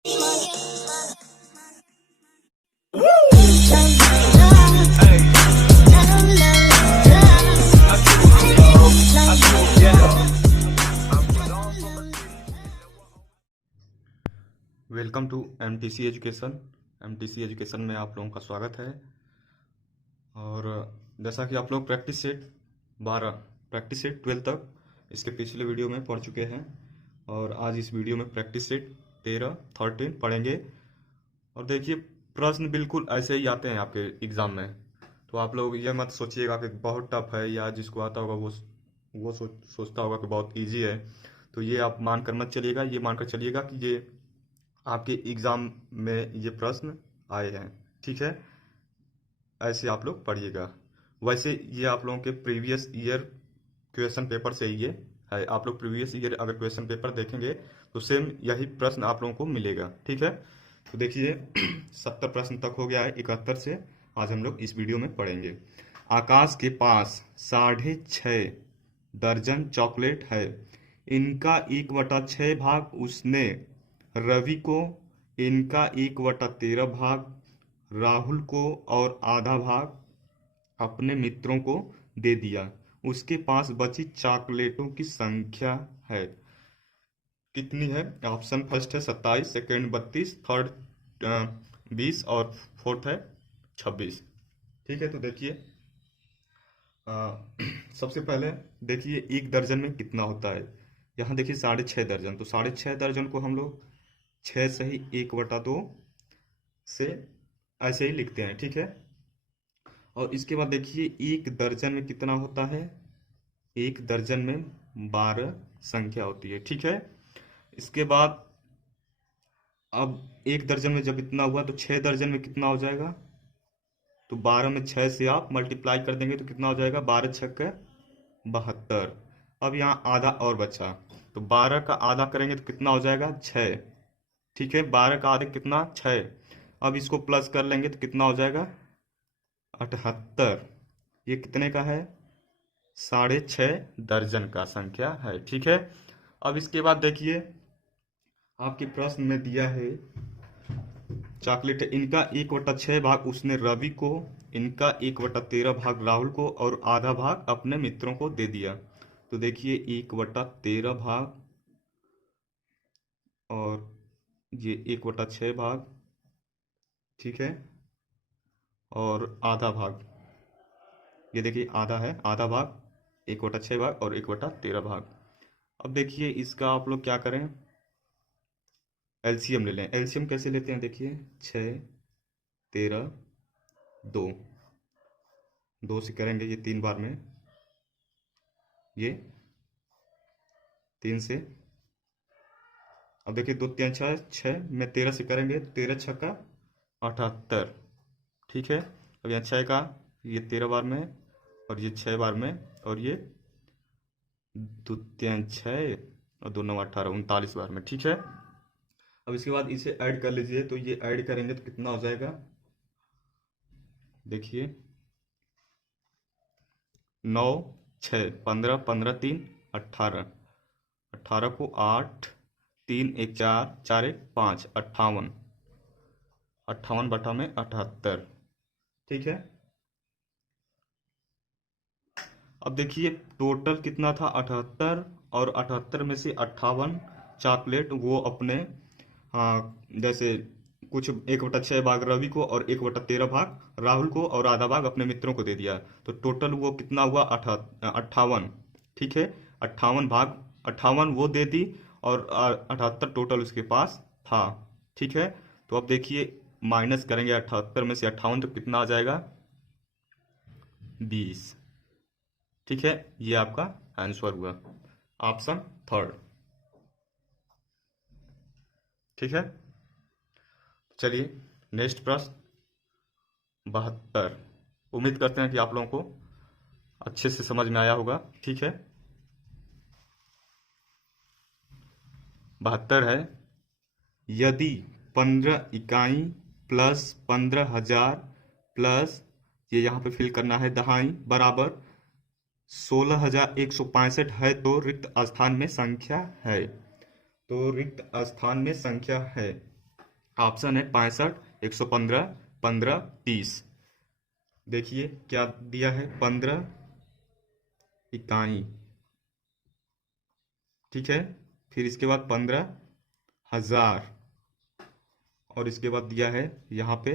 Welcome to MTC education. MTC education में आप लोगों का स्वागत है। और जैसा कि आप लोग प्रैक्टिस सेट 12 प्रैक्टिस सेट 12 तक इसके पिछले वीडियो में पढ़ चुके हैं, और आज इस वीडियो में प्रैक्टिस सेट 13 13 पढ़ेंगे। और देखिए, प्रश्न बिल्कुल ऐसे ही आते हैं आपके एग्ज़ाम में, तो आप लोग ये मत सोचिएगा कि बहुत टफ है, या जिसको आता होगा वो सोचता होगा कि बहुत ईजी है। तो ये आप मानकर मत चलिएगा, ये मानकर चलिएगा कि ये आपके एग्ज़ाम में ये प्रश्न आए हैं। ठीक है, ऐसे आप लोग पढ़िएगा। वैसे ये आप लोगों के प्रीवियस ईयर क्वेश्चन पेपर से ये है। आप लोग प्रीवियस ईयर अगर क्वेश्चन पेपर देखेंगे तो सेम यही प्रश्न आप लोगों को मिलेगा। ठीक है, तो देखिए 70 प्रश्न तक हो गया है, 71 से आज हम लोग इस वीडियो में पढ़ेंगे। आकाश के पास 6.5 दर्जन चॉकलेट है, इनका 1/6 भाग उसने रवि को, इनका 1/13 भाग राहुल को और आधा भाग अपने मित्रों को दे दिया। उसके पास बची चॉकलेटों की संख्या है कितनी है? ऑप्शन फर्स्ट है 27, सेकेंड 32, थर्ड 20 और फोर्थ है 26। ठीक है, तो देखिए सबसे पहले देखिए 1 दर्जन में कितना होता है। यहाँ देखिए 6.5 दर्जन, तो 6.5 दर्जन को हम लोग 6 से ही 1/2 से ऐसे ही लिखते हैं। ठीक है, और इसके बाद देखिए 1 दर्जन में कितना होता है? 1 दर्जन में 12 संख्या होती है। ठीक है, इसके बाद अब 1 दर्जन में जब इतना हुआ तो 6 दर्जन में कितना हो जाएगा? तो 12 में 6 से आप मल्टीप्लाई कर देंगे तो कितना हो जाएगा? 12 छक्के 72। अब यहाँ आधा और बचा, तो 12 का आधा करेंगे तो कितना हो जाएगा? 6। ठीक है, 12 का आधा कितना? 6। अब इसको प्लस कर लेंगे तो कितना हो जाएगा? 78। ये कितने का है? 6.5 दर्जन का संख्या है। ठीक है, अब इसके बाद देखिए आपके प्रश्न में दिया है चॉकलेट, इनका 1/6 भाग उसने रवि को, इनका 1/13 भाग राहुल को और आधा भाग अपने मित्रों को दे दिया। तो देखिए 1/13 भाग और ये 1/6 भाग, ठीक है, और आधा भाग, ये देखिए आधा है, आधा भाग 1/6 भाग और 1/13 भाग। अब देखिए इसका आप लोग क्या करें, एलसीएम ले लें। एलसीएम कैसे लेते हैं? देखिए 6, 13, 2 से करेंगे ये 3 बार में, ये 3 से। अब देखिए 2 3 6, 6 में 13 से करेंगे, 13 छक्का 78। ठीक है, अब यहाँ 6 का ये 13 बार में और ये 6 बार में, और ये 2 3 6 और 2 9 18, 39 बार में। ठीक है, अब इसके बाद इसे ऐड कर लीजिए, तो ये ऐड करेंगे तो कितना हो जाएगा? देखिए 9 6 15 15 3 18, 18 को 8 3 1 4 4 1 5, 58, 58 बटा में 78। ठीक है, अब देखिए टोटल कितना था? 78, और 78 में से 58 चॉकलेट वो अपने, जैसे कुछ 1/6 भाग रवि को और 1/13 भाग राहुल को और आधा भाग अपने मित्रों को दे दिया। तो टोटल वो कितना हुआ? 58। ठीक है, 58 भाग 58 वो दे दी, और 78 टोटल उसके पास था। ठीक है, तो अब देखिए माइनस करेंगे 78 में से 58 तो कितना आ जाएगा? 20। ठीक है, ये आपका आंसर हुआ, ऑप्शन थर्ड। ठीक है, चलिए नेक्स्ट प्रश्न 72। उम्मीद करते हैं कि आप लोगों को अच्छे से समझ में आया होगा। ठीक है, 72 है, यदि 15 इकाई प्लस 15,000 प्लस, ये यहाँ पे फिल करना है दहाई, बराबर 16,165 है तो रिक्त स्थान में संख्या है। तो रिक्त स्थान में संख्या है, ऑप्शन है 65, 115, 15, 30। देखिए क्या दिया है, 15 इकाई, ठीक है। फिर इसके बाद 15,000, और इसके बाद दिया है यहाँ पे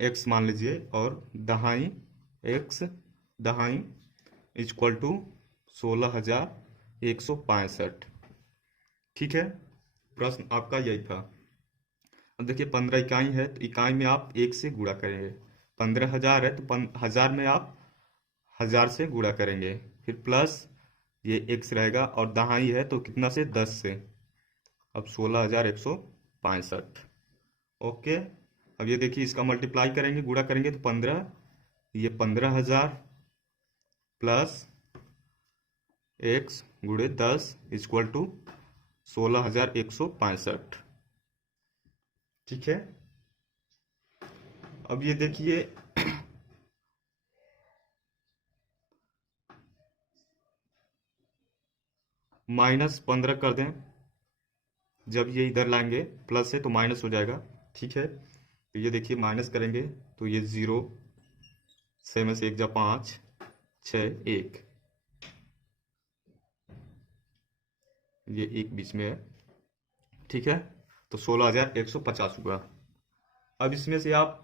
एक्स मान लीजिए, और दहाई, एक्स दहाई इक्वल टू 16,165। ठीक है, प्रश्न आपका यही था। अब देखिए 15 इकाई है तो इकाई में आप एक से गुणा करेंगे, 15,000 है तो 1000 में आप 1000 से गुणा करेंगे, फिर प्लस ये एक्स रहेगा, और दहाई है तो कितना से, 10 से, अब 16,165। ओके। अब ये देखिए इसका मल्टीप्लाई करेंगे, गुणा करेंगे तो 15, ये 15,000 प्लस एक्स गुणे 10 इक्वल टू 16,165। ठीक है। अब ये देखिए -15 कर दें, जब ये इधर लाएंगे प्लस है तो माइनस हो जाएगा। ठीक है, तो ये देखिए माइनस करेंगे तो ये 0, 6 में से 1 जा 5, 6, 1, ये 1 बीच में है। ठीक है, तो 16,150 हुआ। अब इसमें से आप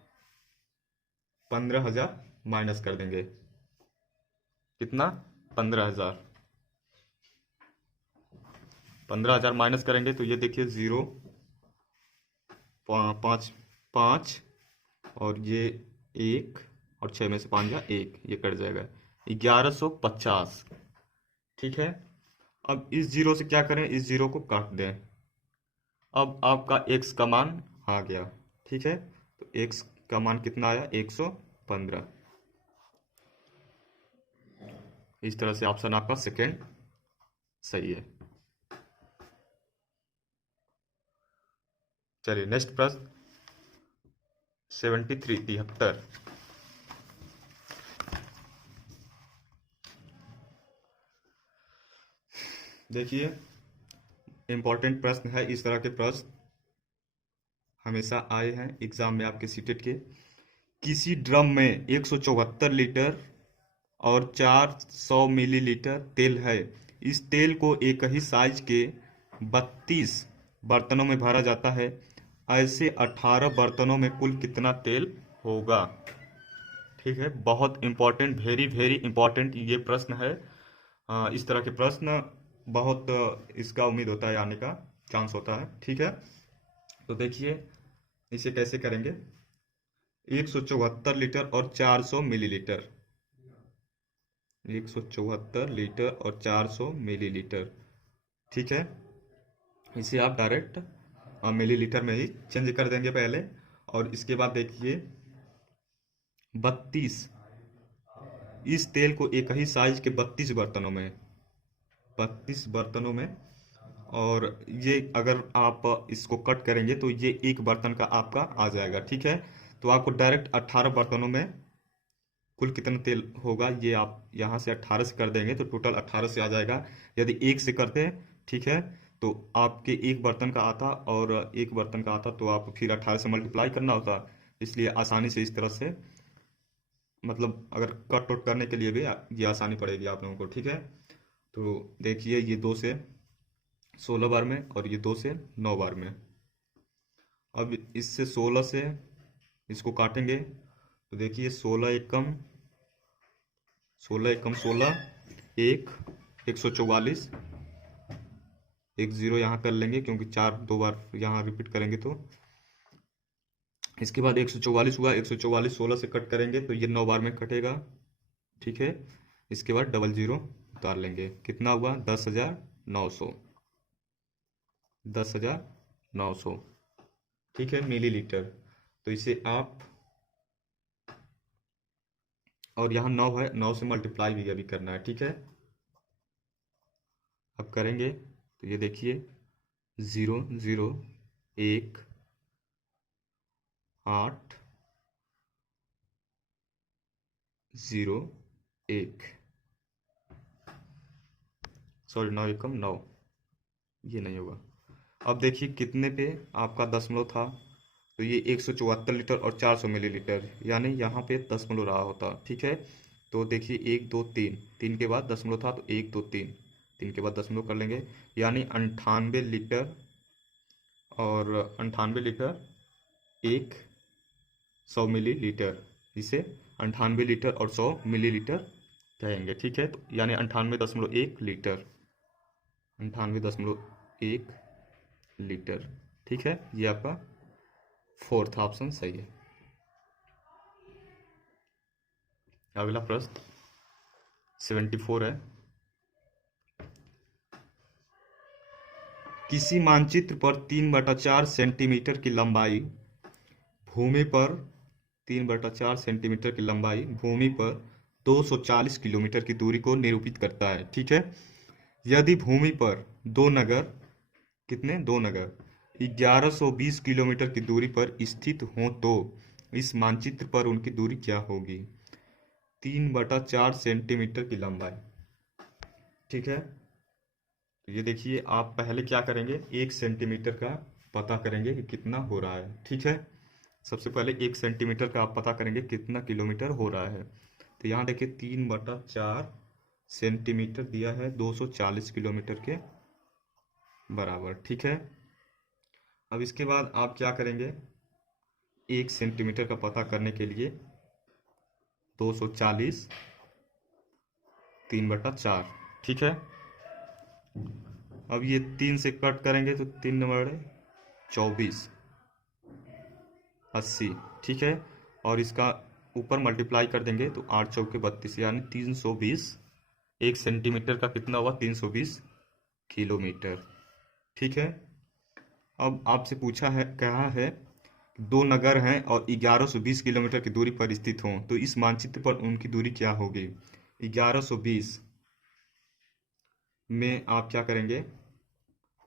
15,000 माइनस कर देंगे, कितना, 15,000। 15,000 माइनस करेंगे तो ये देखिए 0, 5, 5, और ये 1, और 6 में से 5 जा 1, ये कट जाएगा, 1150। ठीक है। अब इस जीरो से क्या करें, इस जीरो को काट दें। अब आपका x का मान आ गया। ठीक है, तो x का मान कितना आया, 115। इस तरह से ऑप्शन आपका सेकेंड सही है। चलिए नेक्स्ट प्रश्न 73, 73। देखिए इंपॉर्टेंट प्रश्न है, इस तरह के प्रश्न हमेशा आए हैं एग्जाम में आपके सीटेट के। किसी ड्रम में 174 लीटर और 400 मिलीलीटर तेल है। इस तेल को एक ही साइज के 32 बर्तनों में भरा जाता है। ऐसे 18 बर्तनों में कुल कितना तेल होगा। ठीक है, बहुत इंपॉर्टेंट, वेरी वेरी इंपॉर्टेंट ये प्रश्न है। इस तरह के प्रश्न बहुत इसका उम्मीद होता है आने का चांस होता है। ठीक है, तो देखिए इसे कैसे करेंगे। 174 लीटर और 400 मिलीलीटर, 174 लीटर और 400 मिलीलीटर। ठीक है, इसे आप डायरेक्ट मिलीलीटर में ही चेंज कर देंगे पहले। और इसके बाद देखिए 32, इस तेल को एक ही साइज के 32 बर्तनों में, 32 बर्तनों में, और ये अगर आप इसको कट करेंगे तो ये एक बर्तन का आपका आ जाएगा। ठीक है, तो आपको डायरेक्ट 18 बर्तनों में कुल कितना तेल होगा, ये आप यहाँ से 18 से कर देंगे तो टोटल 18 से आ जाएगा। यदि एक से करते हैं, ठीक है, तो आपके एक बर्तन का आता, और एक बर्तन का आता तो आप फिर 18 से मल्टीप्लाई करना होता। इसलिए आसानी से इस तरह से, मतलब अगर कट वट करने के लिए भी ये आसानी पड़ेगी आप लोगों को। ठीक है, तो देखिए ये 2 से 16 बार में, और ये 2 से 9 बार में। अब इससे 16 से इसको काटेंगे तो देखिए 16 एकम 16 एकम 16, एक 144, एक जीरो यहाँ कर लेंगे क्योंकि 4 2 बार यहाँ रिपीट करेंगे तो। इसके बाद 144 हुआ, 144 16 से कट करेंगे तो ये 9 बार में कटेगा। ठीक है, इसके बाद डबल जीरो उतार लेंगे, कितना हुआ, 10,900, 10,900। ठीक है, मिलीलीटर। तो इसे आप, और यहाँ 9 है, 9 से मल्टीप्लाई भी अभी करना है। ठीक है, अब करेंगे तो ये देखिए 0, 0, 1, 8, 0, 1, सॉरी 9 एकम 9, ये नहीं होगा। अब देखिए कितने पे आपका दशमलव था, तो ये 174 लीटर और 400 मिलीलीटर, यानी यहाँ पे दशमलव रहा होता। ठीक है, तो देखिए 1 2 3, 3 के बाद दशमलव था तो 1 2 3, 3 के बाद दशमलव कर लेंगे, यानी 98 लीटर और 98 लीटर 100 मिलीलीटर, इसे 98 लीटर और 100 मिलीलीटर कहेंगे। ठीक है, तो यानी 98.1 लीटर, 98.1 लीटर। ठीक है, ये आपका फोर्थ ऑप्शन सही है। अगला प्रश्न 74 है। किसी मानचित्र पर 3/4 सेंटीमीटर की लंबाई भूमि पर 3/4 सेंटीमीटर की लंबाई भूमि पर 240 किलोमीटर की दूरी को निरूपित करता है। ठीक है, यदि भूमि पर दो नगर, कितने, दो नगर 1120 किलोमीटर की दूरी पर स्थित हो तो इस मानचित्र पर उनकी दूरी क्या होगी? 3/4 सेंटीमीटर की लंबाई। ठीक है, तो ये देखिए आप पहले क्या करेंगे, 1 सेंटीमीटर का पता करेंगे कि कितना हो रहा है। ठीक है, सबसे पहले 1 सेंटीमीटर का आप पता करेंगे कितना किलोमीटर हो रहा है। तो यहाँ देखिए 3/4 सेंटीमीटर दिया है 240 किलोमीटर के बराबर। ठीक है, अब इसके बाद आप क्या करेंगे, 1 सेंटीमीटर का पता करने के लिए 240 3/4। ठीक है, अब ये 3 से कट करेंगे तो 3×24 80। ठीक है, और इसका ऊपर मल्टीप्लाई कर देंगे तो 8×4 = 32, यानी 320। 1 सेंटीमीटर का कितना हुआ, 320 किलोमीटर। ठीक है, अब आपसे पूछा है, कहा है दो नगर हैं और 1120 किलोमीटर की दूरी पर स्थित हों तो इस मानचित्र पर उनकी दूरी क्या होगी? 1120 में आप क्या करेंगे,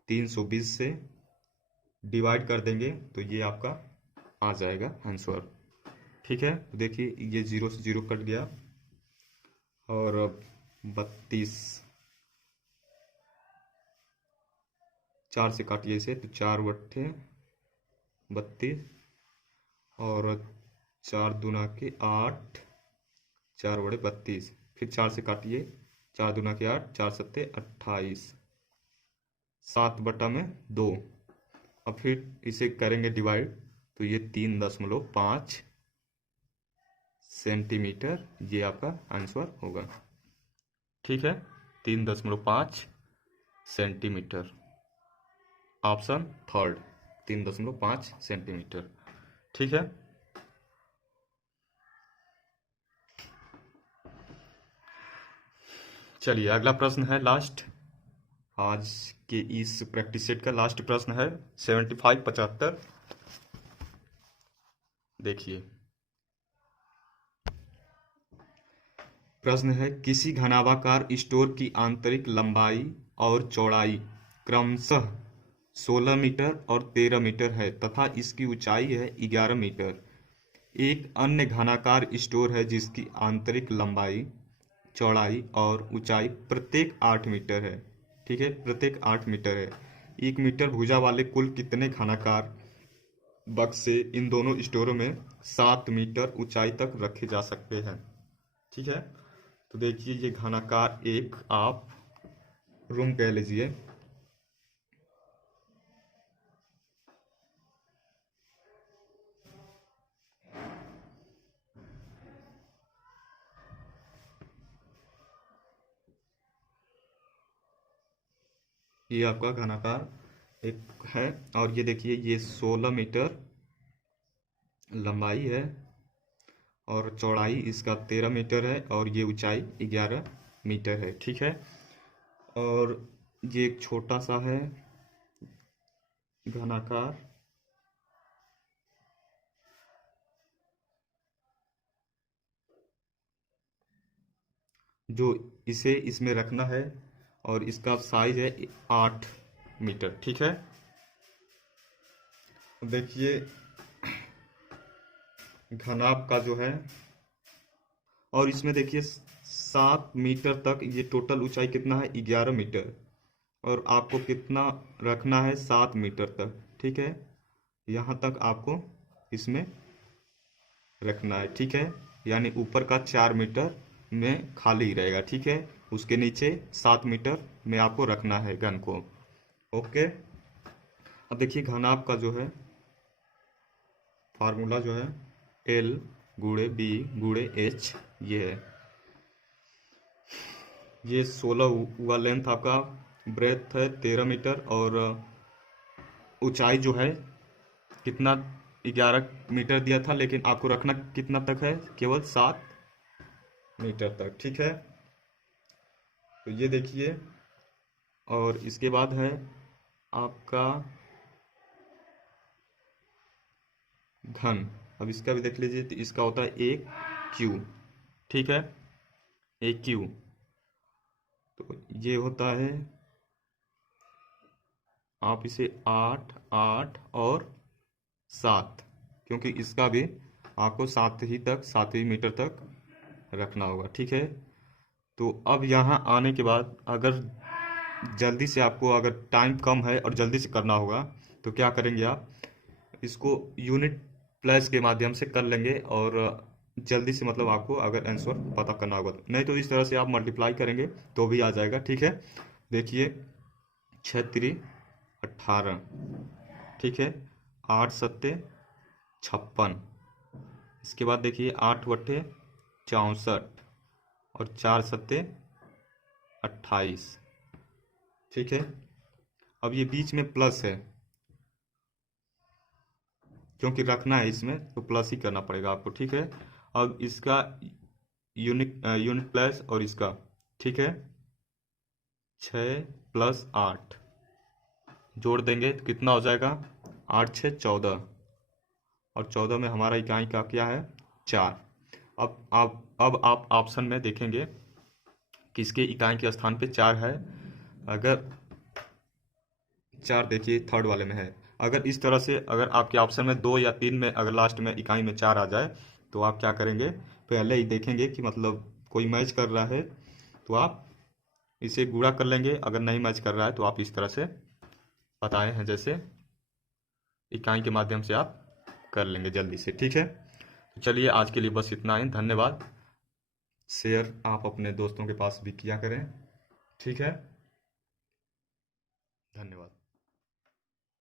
320 से डिवाइड कर देंगे तो ये आपका आ जाएगा आंसर। ठीक है, तो देखिए ये 0 से 0 कट गया और 32, 4 से काटिए इसे तो 4/32 और 4×8, 4/32, फिर 4 से काटिए, 4×8, 4×7 = 28, 7/2। अब फिर इसे करेंगे डिवाइड तो ये 3.5 सेंटीमीटर, ये आपका आंसर होगा। ठीक है, 3.5 सेंटीमीटर, ऑप्शन थर्ड, 3.5 सेंटीमीटर। ठीक है, चलिए अगला प्रश्न है लास्ट, आज के इस प्रैक्टिस सेट का लास्ट प्रश्न है 75 देखिए प्रश्न है, किसी घनाभाकार स्टोर की आंतरिक लंबाई और चौड़ाई क्रमशः 16 मीटर और 13 मीटर है तथा इसकी ऊंचाई है 11 मीटर। एक अन्य घनाकार स्टोर है जिसकी आंतरिक लंबाई, चौड़ाई और ऊंचाई प्रत्येक 8 मीटर है। ठीक है, प्रत्येक 8 मीटर है। 1 मीटर भुजा वाले कुल कितने घनाकार बक्से इन दोनों स्टोरों में 7 मीटर ऊंचाई तक रखे जा सकते हैं? ठीक है, तो देखिए ये घनाकार एक आप रूम कह लीजिए, ये आपका घनाकार एक है और ये देखिए ये 16 मीटर लंबाई है और चौड़ाई इसका 13 मीटर है और ये ऊंचाई 11 मीटर है। ठीक है, और ये एक छोटा सा है घनाकार, जो इसे इसमें रखना है और इसका साइज है 8 मीटर। ठीक है, देखिए घनाभ का जो है, और इसमें देखिए 7 मीटर तक, ये टोटल ऊंचाई कितना है 11 मीटर और आपको कितना रखना है 7 मीटर तक, ठीक है। यहाँ तक आपको इसमें रखना है, ठीक है। यानी ऊपर का 4 मीटर में खाली रहेगा, ठीक है। उसके नीचे 7 मीटर में आपको रखना है गन को। ओके, अब देखिए घनाभ का जो है फार्मूला जो है L गुणे B गुणे H, ये है। ये 16 हुआ लेंथ आपका, ब्रेथ है 13 मीटर और ऊंचाई जो है कितना 11 मीटर दिया था, लेकिन आपको रखना कितना तक है, केवल 7 मीटर तक, ठीक है। तो ये देखिए, और इसके बाद है आपका घन। अब इसका भी देख लीजिए, तो इसका होता है 1 क्यू, ठीक है, 1 क्यू। तो ये होता है, आप इसे 8 8 और 7, क्योंकि इसका भी आपको 7 ही मीटर तक रखना होगा, ठीक है। तो अब यहाँ आने के बाद अगर जल्दी से आपको, अगर टाइम कम है और जल्दी से करना होगा, तो क्या करेंगे आप, इसको यूनिट प्लस के माध्यम से कर लेंगे, और जल्दी से मतलब आपको अगर आंसर पता करना होगा, नहीं तो इस तरह से आप मल्टीप्लाई करेंगे तो भी आ जाएगा, ठीक है। देखिए 6 3 18, ठीक है, 8 7 56, इसके बाद देखिए 8 8 64 और 4 7 28, ठीक है। अब ये बीच में प्लस है, क्योंकि रखना है इसमें तो प्लस ही करना पड़ेगा आपको, ठीक है। अब इसका यूनिट प्लस और इसका, ठीक है, 6 + 8 जोड़ देंगे तो कितना हो जाएगा, 8 6 14, और 14 में हमारा इकाई का क्या है, 4। अब आप ऑप्शन में देखेंगे किसके इकाई के स्थान पे 4 है। अगर 4 देखिए थर्ड वाले में है। अगर इस तरह से, अगर आपके ऑप्शन में 2 या 3 में अगर लास्ट में इकाई में 4 आ जाए, तो आप क्या करेंगे, पहले ही देखेंगे कि मतलब कोई मैच कर रहा है तो आप इसे गुणा कर लेंगे, अगर नहीं मैच कर रहा है तो आप इस तरह से बताए हैं जैसे इकाई के माध्यम से आप कर लेंगे जल्दी से, ठीक है। तो चलिए आज के लिए बस इतना ही, धन्यवाद। शेयर आप अपने दोस्तों के पास भी किया करें, ठीक है, धन्यवाद।